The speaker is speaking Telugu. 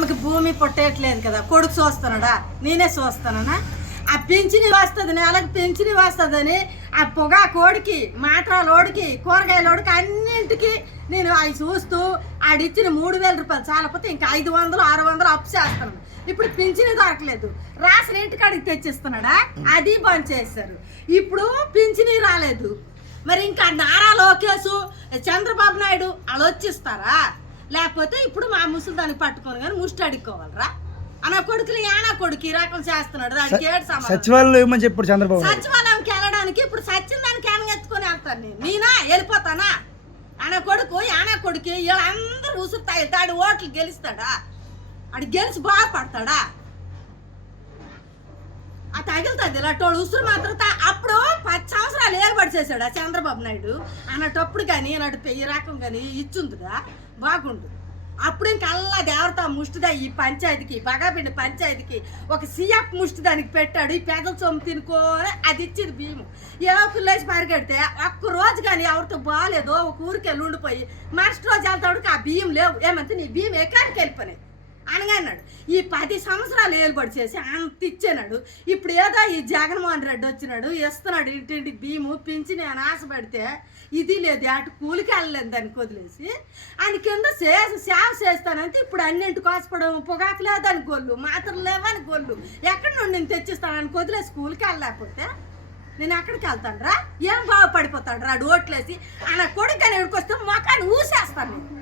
ఆమెకి భూమి పుట్టేయట్లేదు కదా, కొడుకు చూస్తున్నాడా, నేనే చూస్తానా? ఆ పింఛని వస్తుంది, నెలకు పింఛని వస్తుందని ఆ పొగా కోడికి, మాట్రాలోడికి, కూరగాయలోడికి అన్నింటికి నేను అవి చూస్తూ ఆడిచ్చిన 3,000 రూపాయలు చాలకపోతే ఇంకా 500, 600 అప్పు చేస్తాను. ఇప్పుడు పింఛని దొరకలేదు, రాసిన ఇంటికాడికి తెచ్చిస్తున్నాడా, అది బంద్ చేశారు. ఇప్పుడు పింఛని రాలేదు, మరి ఇంకా నారా లోకేష్, చంద్రబాబు నాయుడు వాళ్ళు వచ్చిస్తారా? లేకపోతే ఇప్పుడు మా ముసలిదాన్ని పట్టుకొని కానీ ముష్టి అడుక్కోవాలరా? అన్న కొడుకులు యానా కొడుకు ఈ రకం చేస్తున్నాడు. దానికి ఏడు సచివాలయం ఏమని చెప్పాడు చంద్రబాబు? సచివాలయంకి వెళ్ళడానికి ఇప్పుడు సచిన్ దానికి ఎనగెత్తుకొని వెళ్తాను నేనా వెళ్ళిపోతానా? అన్న కొడుకు యానా కొడుకు వీళ్ళందరూ ఉసురు తాగుతాడు, ఓట్లు గెలుస్తాడా? అది గెలిచి బాగుపడతాడా? ఆ తగులుతుంది ఇలాంటి ఉసురు మాత్రం అప్పుడు 10 సంవత్సరాలు ఏర్పాటు చేశాడు ఆ చంద్రబాబు నాయుడు అన్నటప్పుడు. కానీ ఇలాంటి ఈ రకం కానీ ఇచ్చుందిగా బాగుండు. అప్పుడు ఇంకల్లా దేవత ముష్టిదా ఈ పంచాయతీకి, బగాపిండి పంచాయతీకి ఒక సీఎఫ్ ముష్టి దానికి పెట్టాడు. ఈ పెదల సొమ్ము తినుకోని అది ఇచ్చింది భీము. ఎవరికి లేచి పరిగెడితే ఒక్క రోజు కానీ ఎవరితో బాగాలేదో ఒక ఊరికి వెళ్ళి ఉండిపోయి మరుసటి రోజు వెళ్తాడు ఆ బియ్యం లేవు. ఏమంటే నీ బియ్యం ఎక్కడికి వెళ్ళిపోయినాయి అనగన్నాడు. ఈ 10 సంవత్సరాలు ఏలుబడి చేసి అంత ఇచ్చాడు. ఇప్పుడు ఏదో ఈ జగన్మోహన్ రెడ్డి వచ్చినాడు, ఇస్తున్నాడు ఇంటింటికి బియ్యము, పింఛని అని ఆశ పెడితే ఇది లేదు, అటు కూలికి వెళ్ళలేదు దానికి వదిలేసి ఆయన కింద సేవ చేస్తానంటే ఇప్పుడు అన్నింటికి కోసపడం, పొగాకు లేదని గొల్లు, మాత్రలు లేవని గొల్లు, ఎక్కడి నుండి నేను తెచ్చిస్తానని వదిలేసి కూలికి వెళ్ళలేకపోతే నేను ఎక్కడికి వెళ్తాను రా? ఏం బాగుపడిపోతాడు రా ఓట్లేసి? ఆయన కొడుకు అని ఎడుకొస్తే మొఖాన్ని ఊసేస్తాను నేను.